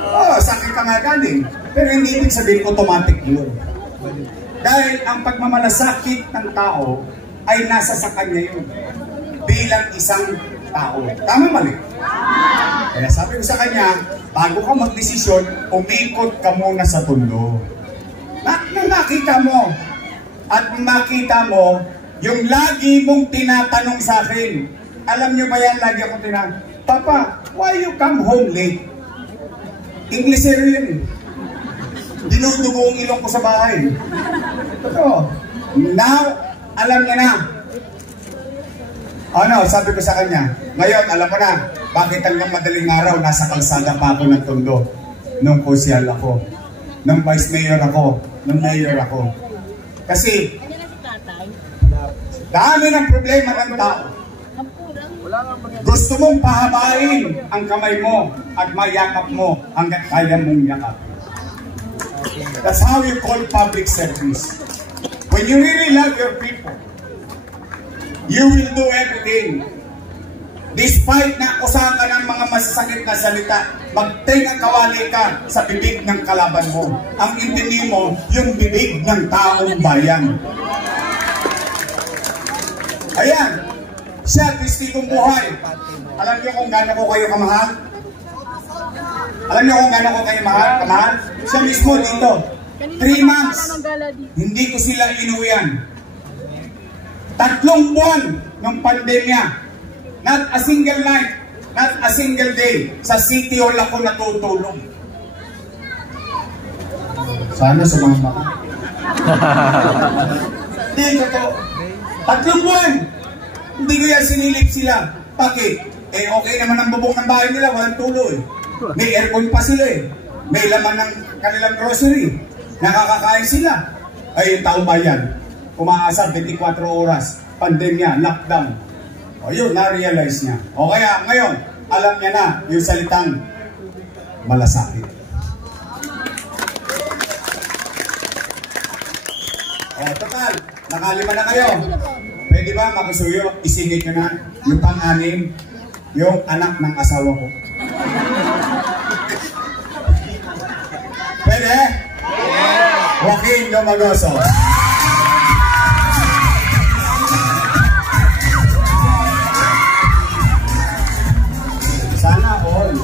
Oh, sakit ka nga galing. Pero hindi ibig sabihin automatic yun. Dahil ang pagmamalasakit ng tao ay nasa sa kanya yun. Bilang isang tao. Tama mali? Kaya sabi ko sa kanya, bago ka magdesisyon, umikot ka muna sa tondo. Nakita mo. At makita mo, yung lagi mong tinatanong sa akin. Alam nyo ba yan, lagi ako tinatanong, Papa, why you come home late? Inglesero yun eh. Dinudugo ang ilong ko sa bahay. Totoo. Now, alam niya na. Ano, sabi ko sa kanya, ngayon, alam mo na, bakit hanggang madaling araw, nasa kalsada pa ako ng Tondo. Nung kusyal ako, nung vice mayor ako, nung mayor ako. Kasi, dami ng problema ng tao. Gusto mong pahabain ang kamay mo at mayakap mo hanggang kaya mong yakap. That's how you call public service. When you really love your people, you will do everything. Despite na usahan ka ng mga masasakit na salita, magtengang kawali ka sa bibig ng kalaban mo. Ang intindi mo, yung bibig ng taong bayan. Ayan, siya, testigong buhay. Alam niyo kung gaano ko kayo kamahal? Alam niyo kung gaano ko kayo kamahal? Siya mismo dito. 3 months, hindi ko sila inuwian. 3 buwan ng pandemya, not a single night, not a single day, sa City Hall ako natutulog. Sana sumama ka. Hindi, totoo. 3 buwan, hindi ko yan sinilip sila. Bakit? Eh, okay naman ang bubong ng bahay nila, walang tulo eh. May aircon pa sila eh. May laman ng kanilang grocery. Nakakakain sila. Ay, yung taong bayan, umaasa 24 oras, pandemya, lockdown. O yun, na-realize niya. O kaya, ngayon, alam niya na yung salitang malasakit. O, total, nakalima na kayo. Pwede ba makasuyo, isingit nyo na yung pang-anim, yung anak ng asawa ko? Pwede? Joaquin Domagoso. Sana all.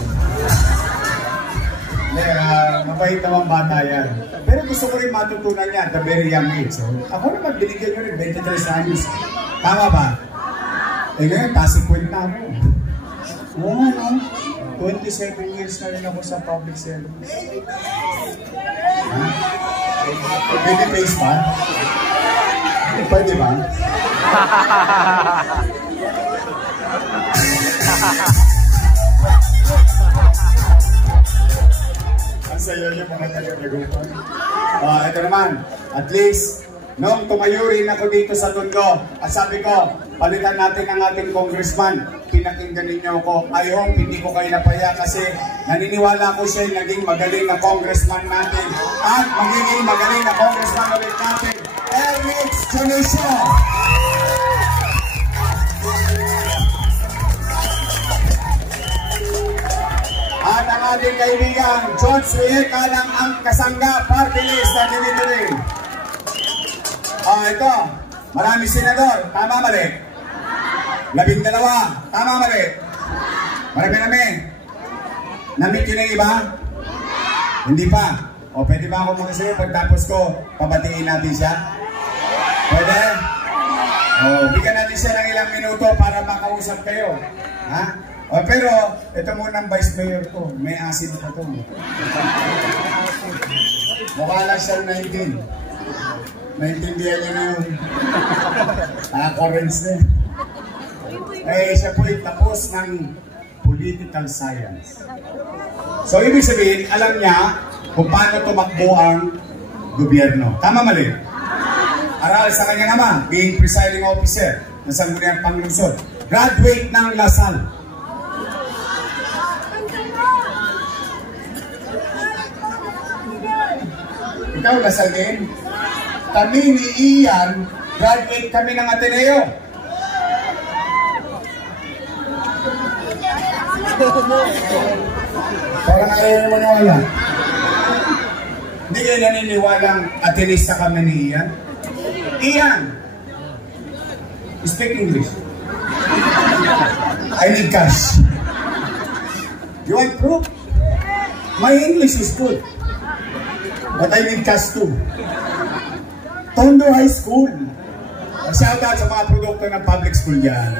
Mabait naman bata yan. Pero gusto ko rin matutunan niya at the very young age. So, ako naman, binigyan nyo rin 23 anos. Tama ba? Eh ngayon, tasikwent na ako. Oo nga, no? 27 years na rin ako sa public service. Pwede face pa? Pwede ba? Ang sayo yung mga taga-nagupan. Ito naman, at least, nung tumayo rin ako dito sa Tondo, at sabi ko, palitan natin ang ating congressman. Pinakinggan ninyo ako. I hope hindi ko kayo napaya kasi naniniwala ko siya naging magaling na congressman natin at magiging magaling na congressman ulit natin, Ernix Junicio. At ang ating kaibigan, John Suyeca ng ang kasangga party list na dito rin. Ito, maraming senador. Tama, mali? 12. Tama, mali? Marami. Namit yun ang iba? Hindi pa. O, pwede ba ako magsasayo pagtapos ko, pabatiin natin siya? Pwede? O, bigyan natin siya ng ilang minuto para makausap kayo. Ha? O, pero, ito muna ang vice mayor ko. May acid pa ito. Mukha lang siya 19. Naintindihan niya na yung currents na. Eh, siya po'y tapos ng political science. So, ibig sabihin, alam niya kung paano tumakbo ang gobyerno. Tama, mali? Aral sa kanya naman, being presiding officer ng Sangguniang Panglungsod. Graduate ng Lasal. Ikaw, Lasal din? Kami ni Ian, graduate kami ng Ateneo. Parang ayaw mo maniwala. Hindi kayo naniniwalang Atenista kami ni Ian? Ian, speak English. I need cash. You want proof? My English is good. But I need cash too. Tondo High School. Shout out sa mga produkto ng public school dyan.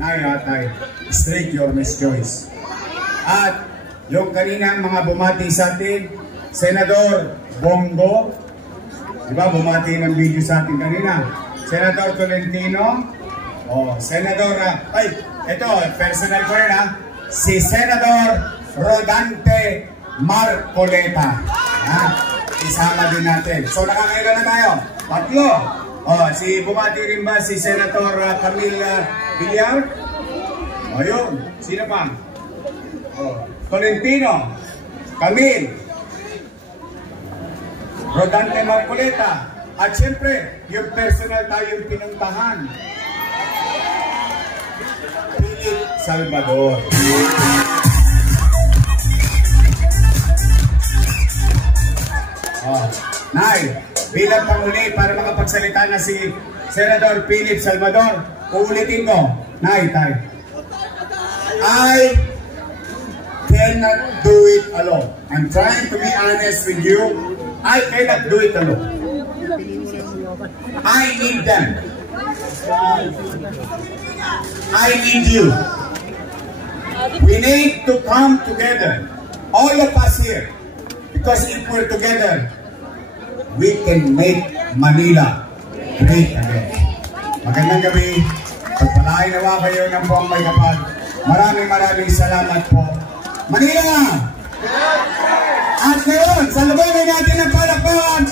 Nay, straight your miss choice. At yung kanina mga bumati sa atin, Senador Bongo, Diba, bumati ng video sa atin kanina. Senator Tolentino. Senador, ito, personal ko rin ha. Si Senador Rodante Marcoleta. Isama din natin. So, nakakailan na tayo? 3. Bumati rin ba si Senator Camille Villar? Yun. Sino pa? Tolentino, Camille, Rodante Marcoleta. At siyempre, yung personal tayong pinuntahan. Philip Salvador. Nay, bilang panghuli para makapagsalita na si Senador Philip Salvador, uulitin ko. Nay, tay. I cannot do it alone. I'm trying to be honest with you. I cannot do it alone. I need them. I need you. We need to come together. All of us here. Because if we're together, we can make Manila great again. Magandang gabi. Pagpalain nawa kayo ng buong may kapag. Maraming salamat po. Manila! At ngayon, sa labanan natin ang palakpakan,